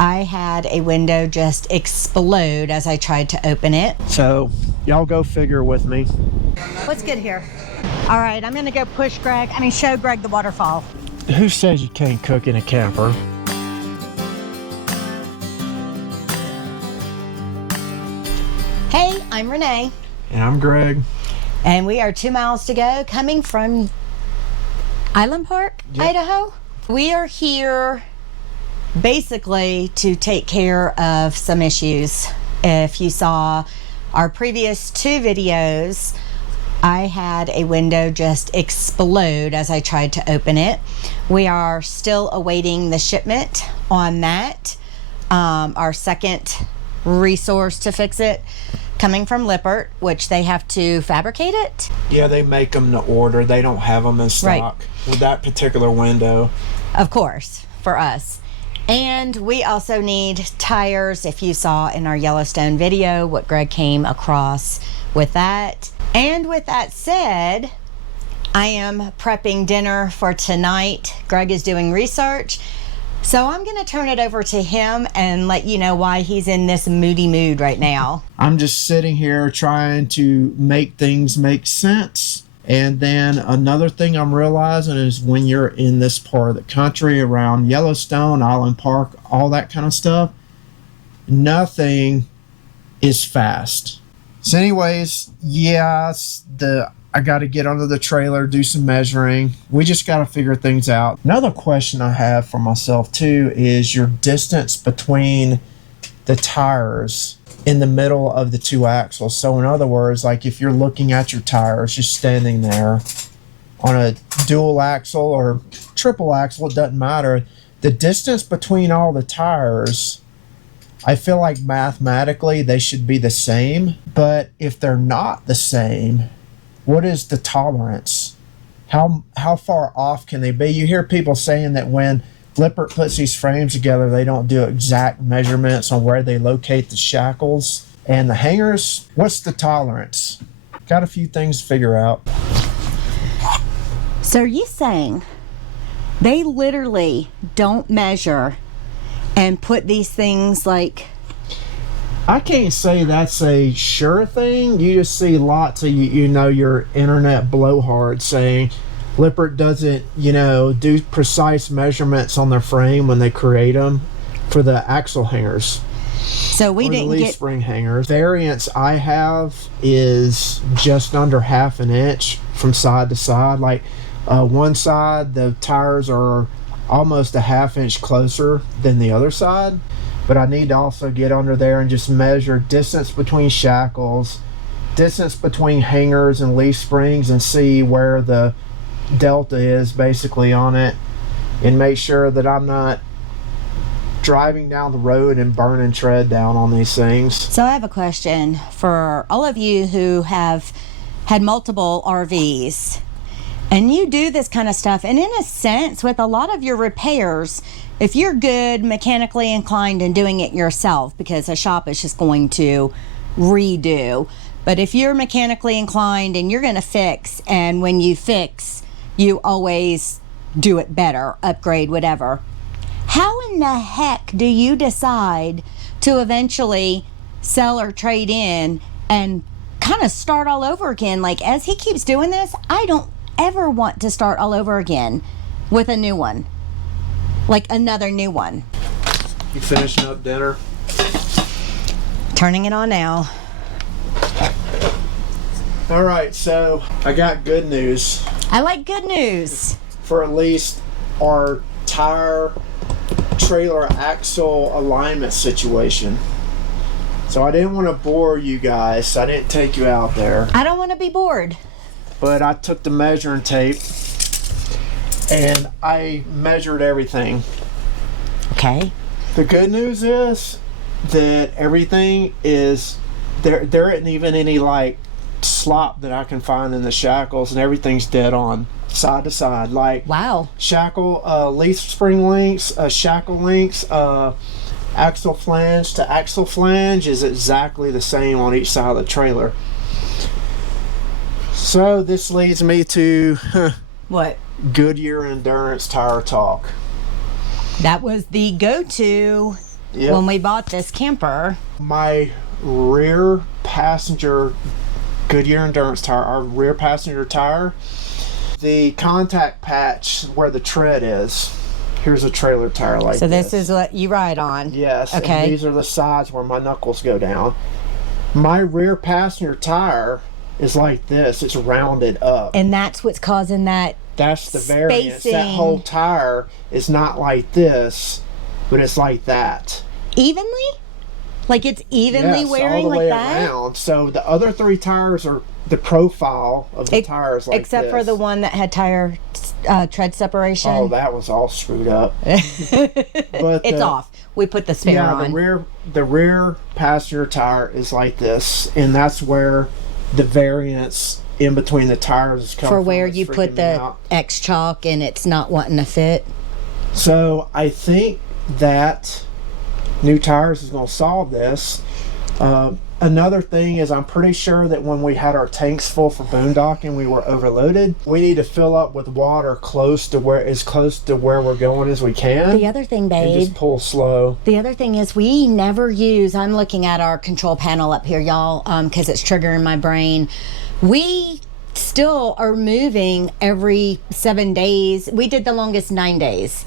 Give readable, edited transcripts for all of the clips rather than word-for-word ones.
I had a window just explode as I tried to open it. So y'all go figure with me. What's good here? All right, I'm gonna go show Greg the waterfall. Who says you can't cook in a camper? Hey, I'm Renee. And I'm Greg. And we are 2 miles to go, coming from Island Park, Idaho. We are here basically to take care of some issues. If you saw our previous 2 videos, I had a window just explode as I tried to open it. We are still awaiting the shipment on that. Our second resource to fix it, coming from Lippert, which they have to fabricate it. Yeah, they make them to order. They don't have them in stock with that particular window. Of course, for us. And we also need tires, if you saw in our Yellowstone video what Greg came across with that. And with that said, I am prepping dinner for tonight. Greg is doing research. So I'm going to turn it over to him and let you know why he's in this moody mood right now. I'm just sitting here trying to make things make sense. And then another thing I'm realizing is when you're in this part of the country around Yellowstone, Island Park, all that kind of stuff, nothing is fast. So anyways, yes, I got to get under the trailer, do some measuring. We just got to figure things out. Another question I have for myself too is your distance between the tires in the middle of the 2 axles. So in other words, like if you're looking at your tires, just standing there on a dual axle or triple axle, it doesn't matter. The distance between all the tires, I feel like mathematically they should be the same. But if they're not the same, what is the tolerance? How far off can they be? You hear people saying that when Lippert puts these frames together, they don't do exact measurements on where they locate the shackles and the hangers. What's the tolerance? Got a few things to figure out. So are you saying they literally don't measure and put these things like... I can't say that's a sure thing. You just see lots of, your internet blowhards saying Lippert doesn't, do precise measurements on their frame when they create them for the axle hangers. So we didn't get spring hangers. Variance I have is just under ½ an inch from side to side. Like one side, the tires are almost a ½ inch closer than the other side. But I need to also get under there and just measure distance between shackles, distance between hangers and leaf springs, and see where the delta is basically on it, and make sure that I'm not driving down the road and burning tread down on these things. So I have a question for all of you who have had multiple RVs, and you do this kind of stuff, and in a sense with a lot of your repairs, if you're good mechanically inclined and doing it yourself, because a shop is just going to redo, but if you're mechanically inclined and you're going to fix, and when you fix you always do it better, upgrade, whatever, how in the heck do you decide to eventually sell or trade in and kind of start all over again? Like, as he keeps doing this, I don't ever want to start all over again with a new one. Like another new one. You finishing up dinner? Turning it on now. All right, so I got good news. I like good news. For at least our tire trailer axle alignment situation. So I didn't want to bore you guys, so I didn't take you out there. I don't want to be bored. But I took the measuring tape and I measured everything. Okay. The good news is that everything is there isn't even any like slop that I can find in the shackles, and everything's dead on side to side. Like, wow. Shackle leaf spring links, shackle links, axle flange to axle flange is exactly the same on each side of the trailer. So this leads me to what? Goodyear Endurance tire talk. That was the go-to Yep. when we bought this camper. My rear passenger Goodyear Endurance tire, our rear passenger tire, the contact patch where the tread is, here's a trailer tire like this. So this is what you ride on? Yes. Okay. And these are the sides where my knuckles go down. My rear passenger tire is like this. It's rounded up. And that's what's causing that. That's the variance. That spacing. whole tire is not like this, but it's like that. Evenly? Like it's evenly wearing all the like way that? around. So the other 3 tires are the profile of the tires like except this. for the one that had tire tread separation. Oh, that was all screwed up. But it's off. We put the spare on. The rear passenger tire is like this, and that's where the variance in between the tires is coming for from. where It's you put freaking me the out. X chalk and it's not wanting to fit. So I think that new tires is going to solve this. Another thing is, I'm pretty sure that when we had our tanks full for boondocking, we were overloaded. We need to fill up with water close to where we're going as we can. The other thing, babe, and just pull slow. the other thing is we never use, I'm looking at our control panel up here, y'all, because it's triggering my brain. We still are moving every 7 days. We did the longest 9 days.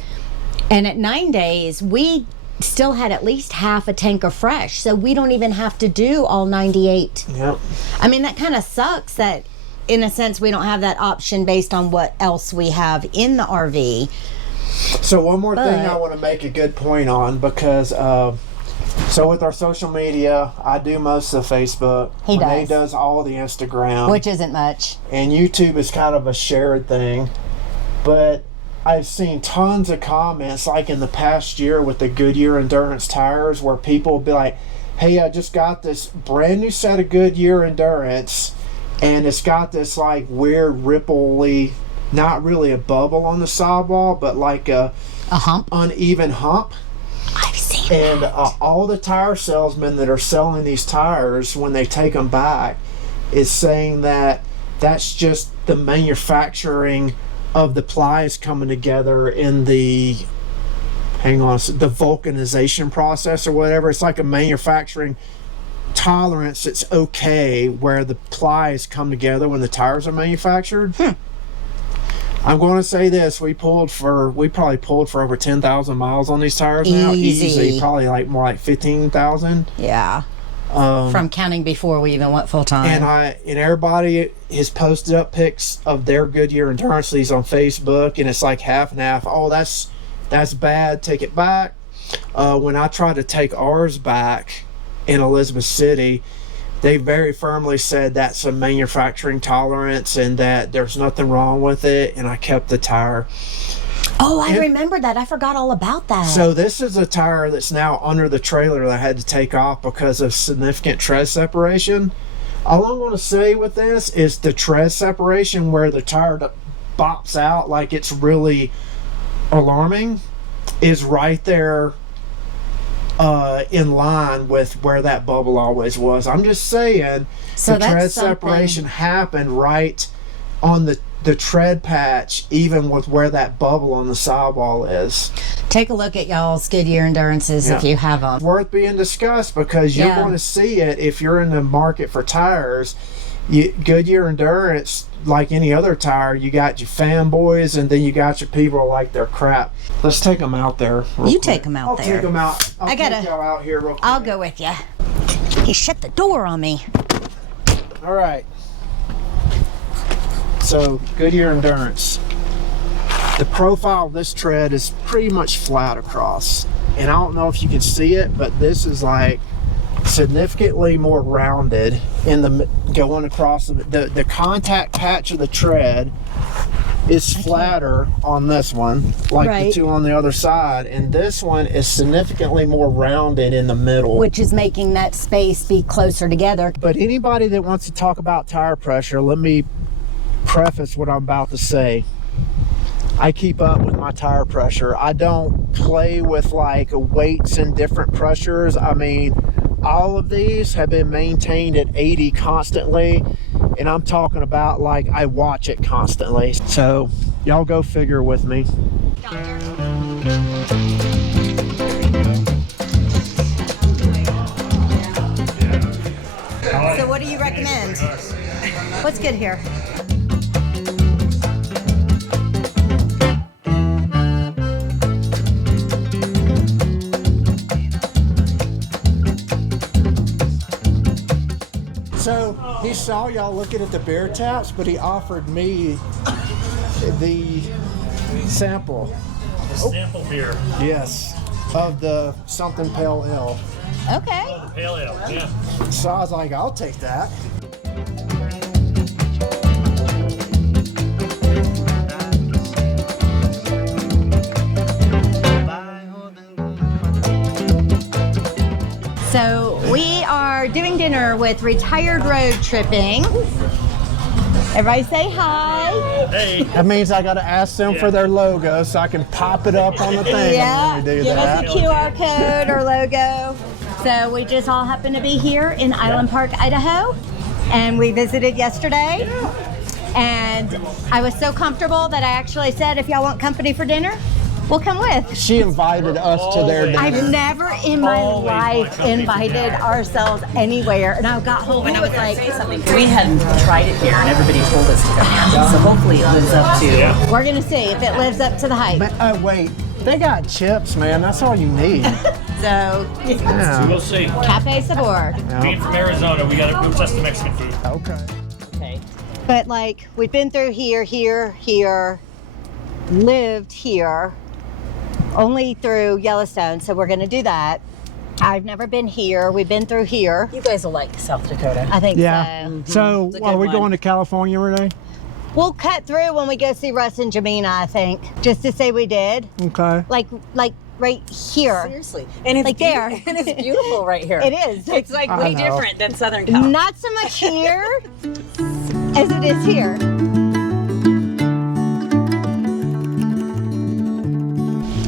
And at 9 days, we still had at least half a tank of fresh. So we don't even have to do all 98. Yep. I mean, that kind of sucks that, in a sense, we don't have that option based on what else we have in the RV. So one more thing I want to make a good point on, because so with our social media, I do most of the Facebook. Renee does all the Instagram. Which isn't much. And YouTube is kind of a shared thing. But I've seen tons of comments, like in the past year with the Goodyear Endurance tires, where people will be like, hey, I just got this brand new set of Goodyear Endurance, and it's got this like weird ripply, not really a bubble on the sidewall, but like a hump, uneven hump. I've seen and that. All the tire salesmen that are selling these tires, when they take them back, is saying that that's just the manufacturing of the plies coming together in the vulcanization process or whatever. It's like a manufacturing tolerance. It's okay where the plies come together when the tires are manufactured. I'm going to say this: we probably pulled for over 10,000 miles on these tires now. Easy, probably like more like 15,000. Yeah. From counting before we even went full time. And everybody has posted up pics of their Goodyear Endurance these on Facebook, and it's like half and half. Oh, that's bad. Take it back. When I tried to take ours back in Elizabeth City, they very firmly said that's a manufacturing tolerance and that there's nothing wrong with it, and I kept the tire. Oh, I remember that. I forgot all about that. So this is a tire that's now under the trailer that I had to take off because of significant tread separation. All I'm going to say with this is the tread separation where the tire bops out like it's really alarming is right there in line with where that bubble always was. I'm just saying the tread separation happened right on the tread patch, even with where that bubble on the sidewall is. Take a look at y'all's Goodyear Endurances if you have them. It's worth being discussed because you're going to see it if you're in the market for tires. Goodyear Endurance, like any other tire, you got your fanboys and then you got your people like their crap. Let's take them out there. You take them out there. I'll take them out. I'll take y'all out here real quick. I'll go with you. He shut the door on me. All right. So, Goodyear Endurance. The profile of this tread is pretty much flat across. And I don't know if you can see it, but this is like significantly more rounded in the going across the contact patch of the tread is flatter on this one, like the two on the other side, and this one is significantly more rounded in the middle, which is making that space be closer together. But anybody that wants to talk about tire pressure, let me preface what I'm about to say. I keep up with my tire pressure. I don't play with like weights and different pressures. I mean, all of these have been maintained at 80 constantly, and I'm talking about like I watch it constantly. So y'all go figure with me. What's good here? So he saw y'all looking at the beer taps, but he offered me the sample. Sample beer. Yes, of the something pale ale. Okay. Pale ale, yeah. So I was like, I'll take that. So we are doing dinner with Retired Road Tripping. Everybody say hi. Hey. That means I got to ask them for their logo so I can pop it up on the thing Yeah, when we do give that. us a QR code or logo. So we just all happen to be here in Island Park, Idaho, and we visited yesterday. And I was so comfortable that I actually said, if y'all want company for dinner, we'll come with. She invited us to their dinner. I've never in my Always life want company for invited dinner. ourselves anywhere, and I got home and I was like, We hadn't tried it here, and everybody told us to come. So hopefully it lives up to. we're gonna see if it lives up to the hype. But, wait, they got chips, man. That's all you need. So, Yeah. We'll see. Cafe Sabor. Being from Arizona, we gotta go test the Mexican food. Okay. Okay. But like, we've been through here, lived here, only through Yellowstone, so we're gonna do that. I've never been here. We've been through here. You guys will like South Dakota. I think Yeah. so. So, It's a are good we one. going to California, Renee? We'll cut through when we go see Russ and Jamina, I think, just to say we did. Okay. Like right here. Seriously. And it's Like there. And it's beautiful right here. It is. It's like I way know. different than Southern Cal. Not so much here as it is here.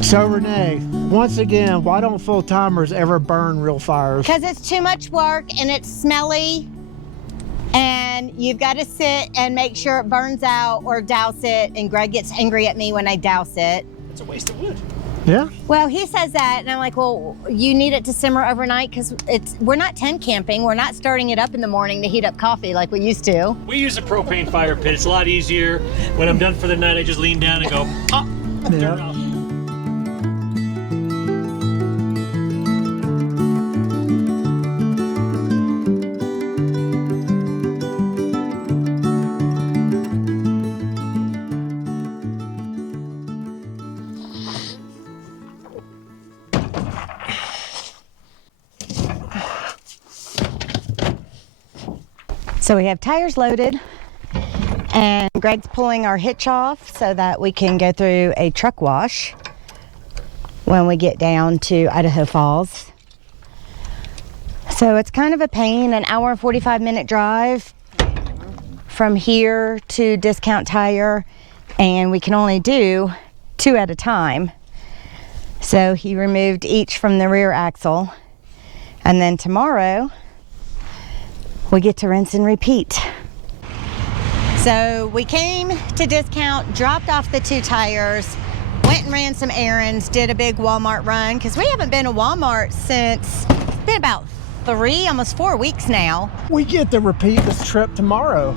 So, Renee, once again, why don't full timers ever burn real fires? Because it's too much work and it's smelly, and you've got to sit and make sure it burns out or douse it. And Greg gets angry at me when I douse it. It's a waste of wood. Yeah. Well, he says that, and I'm like, well, you need it to simmer overnight because we're not tent camping. We're not starting it up in the morning to heat up coffee like we used to. We use a propane fire pit. It's a lot easier. When I'm done for the night, I just lean down and go, pop. Yeah. So we have tires loaded, and Greg's pulling our hitch off so that we can go through a truck wash when we get down to Idaho Falls. So it's kind of a pain, an hour and 45-minute drive from here to Discount Tire, and we can only do 2 at a time. So he removed each from the rear axle, and then tomorrow we get to rinse and repeat. So we came to Discount, dropped off the 2 tires, went and ran some errands, did a big Walmart run, because we haven't been to Walmart since, it's been about 3, almost 4 weeks now. We get to repeat this trip tomorrow.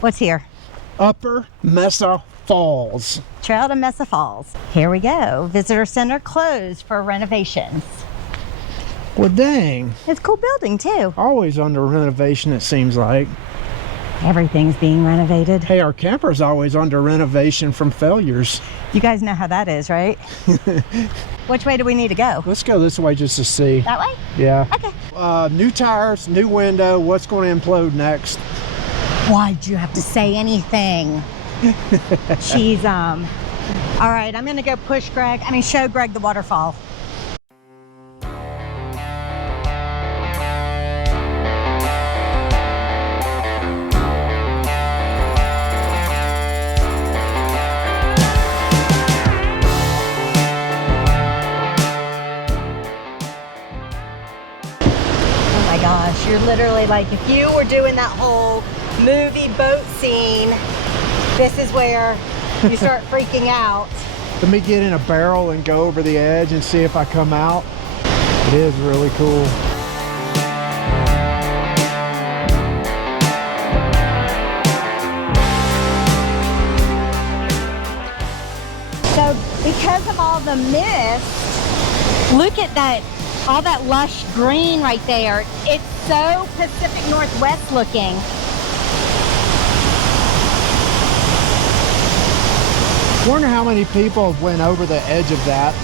What's here? Upper Mesa Falls. Trail to Mesa Falls. Here we go. Visitor center closed for renovations. Well, dang. It's a cool building too. Always under renovation, it seems like. Everything's being renovated. Hey, our camper's always under renovation from failures. You guys know how that is, right? Which way do we need to go? Let's go this way just to see. That way? Yeah. Okay. New tires, new window. What's going to implode next? Why'd you have to say anything? She's all right, I'm gonna go show Greg the waterfall. You're literally like, if you were doing that whole movie boat scene, this is where you start freaking out. Let me get in a barrel and go over the edge and see if I come out. It is really cool. So because of all the mist, look at that, all that lush green right there. It's so Pacific Northwest looking. I wonder how many people went over the edge of that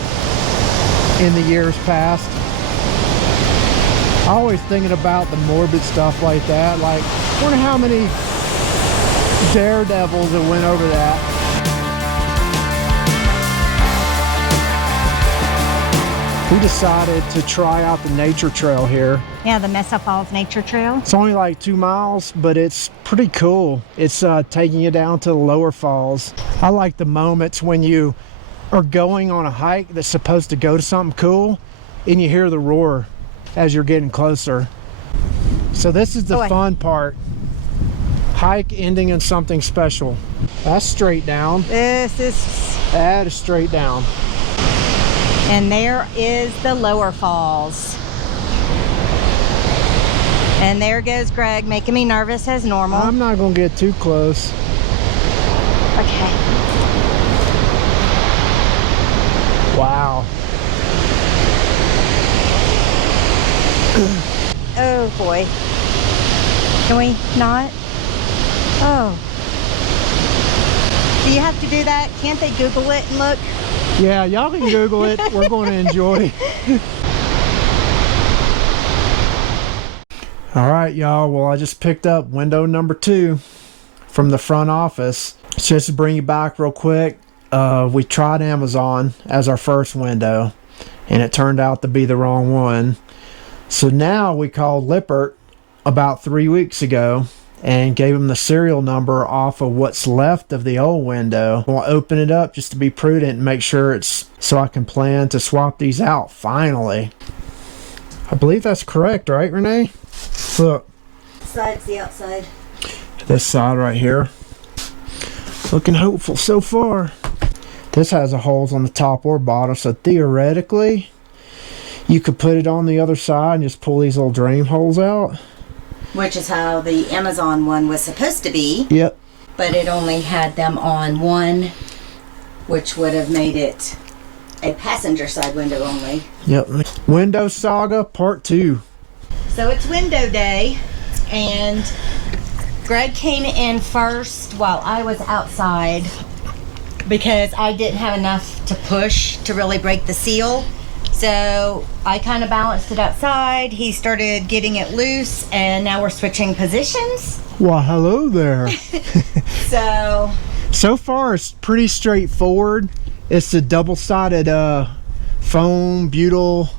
in the years past. I'm always thinking about the morbid stuff like that. Like, I wonder how many daredevils that went over that. We decided to try out the nature trail here. Yeah, the Mesa Falls Nature Trail. It's only like 2 miles, but it's pretty cool. It's taking you down to the lower falls. I like the moments when you are going on a hike that's supposed to go to something cool and you hear the roar as you're getting closer. So this is the fun part. Hike ending in something special. That's straight down. This is... That is straight down. And there is the lower falls. And there goes Greg, making me nervous as normal. I'm not gonna get too close. Okay. Wow. Oh boy. Can we not? Oh. Do you have to do that? Can't they Google it and look? Yeah, y'all can Google it. We're going to enjoy. All right, y'all. Well, I just picked up window number 2 from the front office. Just to bring you back real quick, we tried Amazon as our first window, and it turned out to be the wrong one. So now we called Lippert about 3 weeks ago and gave him the serial number off of what's left of the old window. We'll open it up just to be prudent and make sure it's so I can plan to swap these out finally. I believe that's correct, right, Renee? Look. Side's the outside. This side right here. Looking hopeful so far. This has the holes on the top or bottom, so theoretically you could put it on the other side and just pull these little drain holes out. Which is how the Amazon one was supposed to be. Yep. But it only had them on one, which would have made it a passenger side window only. Yep. Window Saga Part 2. So it's window day, and Greg came in first while I was outside because I didn't have enough to push to really break the seal. So I kind of balanced it outside. He started getting it loose, and now we're switching positions. Well, hello there. So far, it's pretty straightforward. It's the double-sided foam butyl,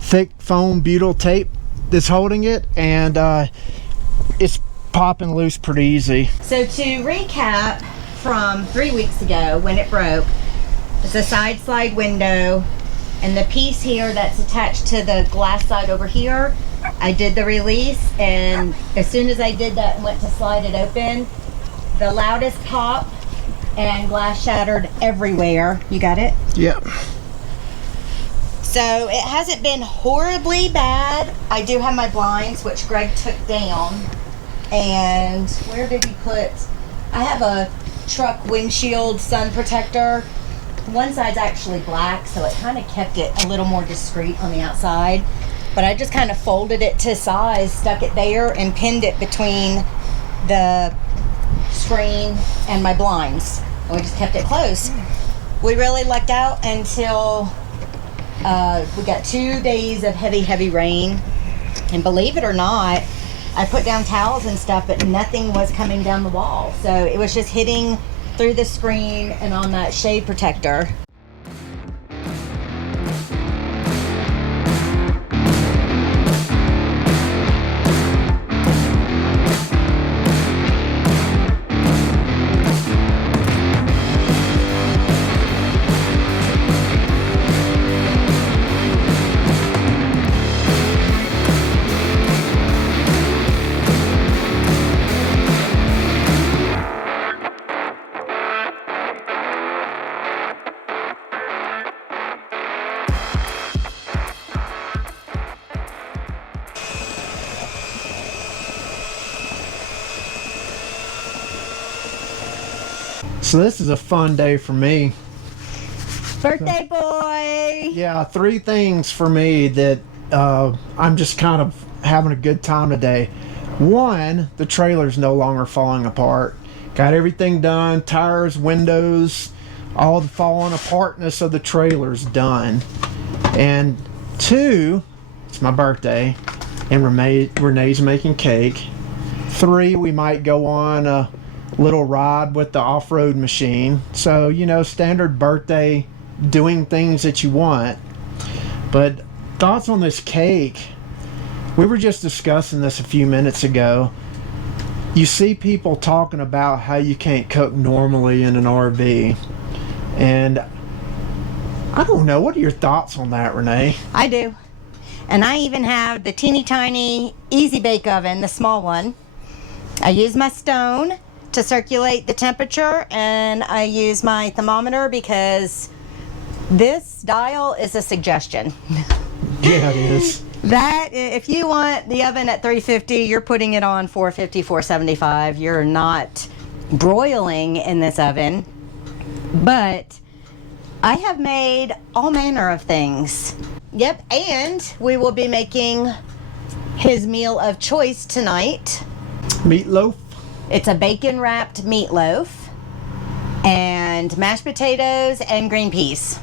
thick foam butyl tape that's holding it, and it's popping loose pretty easy. So to recap from 3 weeks ago when it broke, it's a side slide window, and the piece here that's attached to the glass side over here, I did the release, and as soon as I did that and went to slide it open, the loudest pop and glass shattered everywhere. You got it? Yep. So it hasn't been horribly bad. I do have my blinds, which Greg took down. And where did he put? I have a truck windshield sun protector. One side's actually black, so it kind of kept it a little more discreet on the outside. But I just kind of folded it to size, stuck it there, and pinned it between the screen and my blinds. And we just kept it closed. We really lucked out until we got 2 days of heavy rain. And believe it or not, I put down towels and stuff, but nothing was coming down the wall. So it was just hitting through the screen and on that shade protector. So this is a fun day for me. Birthday boy! Yeah, 3 things for me that I'm just kind of having a good time today. 1, the trailer's no longer falling apart. Got everything done, tires, windows, all the falling apartness of the trailer's done. And 2, it's my birthday, and Renee's making cake. 3, we might go on a little ride with the off-road machine. So, you know, standard birthday, doing things that you want. But thoughts on this cake? We were just discussing this a few minutes ago. You see people talking about how you can't cook normally in an RV. And I don't know, what are your thoughts on that, Renee? I do. And I even have the teeny tiny Easy Bake Oven, the small one. I use my stone to circulate the temperature, and I use my thermometer because this dial is a suggestion. Yeah, it is. That, if you want the oven at 350, you're putting it on 450, 475. You're not broiling in this oven. But I have made all manner of things. Yep, and we will be making his meal of choice tonight. Meatloaf? It's a bacon wrapped meatloaf and mashed potatoes and green peas.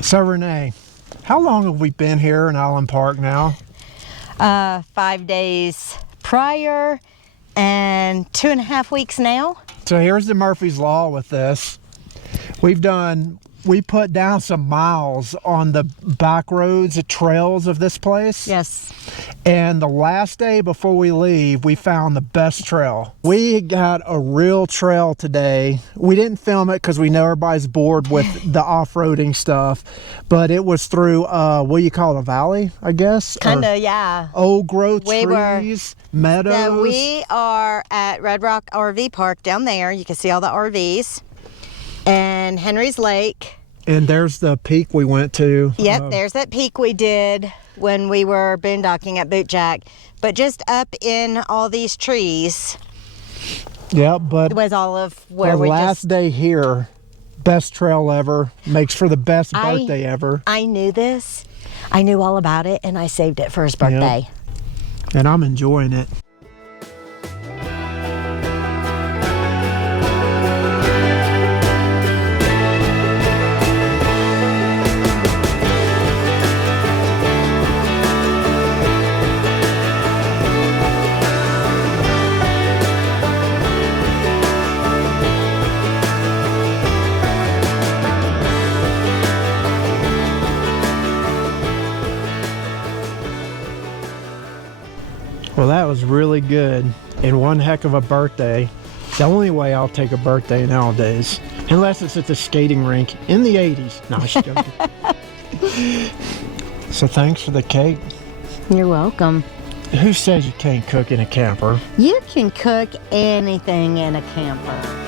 So Renee, how long have we been here in Island Park now? 5 days prior and 2.5 weeks now. So here's the Murphy's Law with this. We put down some miles on the back roads, the trails of this place. Yes. And the last day before we leave, we found the best trail. We got a real trail today. We didn't film it because we know everybody's bored with the off-roading stuff, but it was through, what do you call it, a valley, I guess? Kind of, yeah. Old growth trees, meadows. So we are at Red Rock RV Park down there. You can see all the RVs. And Henry's Lake. And there's the peak we went to. Yep, there's that peak we did when we were boondocking at Boot Jack. But just up in all these trees. Yeah, but was all of where the we last day here, best trail ever, makes for the best birthday ever. I knew this. I knew all about it, and I saved it for his birthday. Yep. And I'm enjoying it. Well, that was really good and one heck of a birthday. The only way I'll take a birthday nowadays, unless it's at the skating rink in the 80s. No, I'm just joking. So thanks for the cake. You're welcome. Who says you can't cook in a camper? You can cook anything in a camper.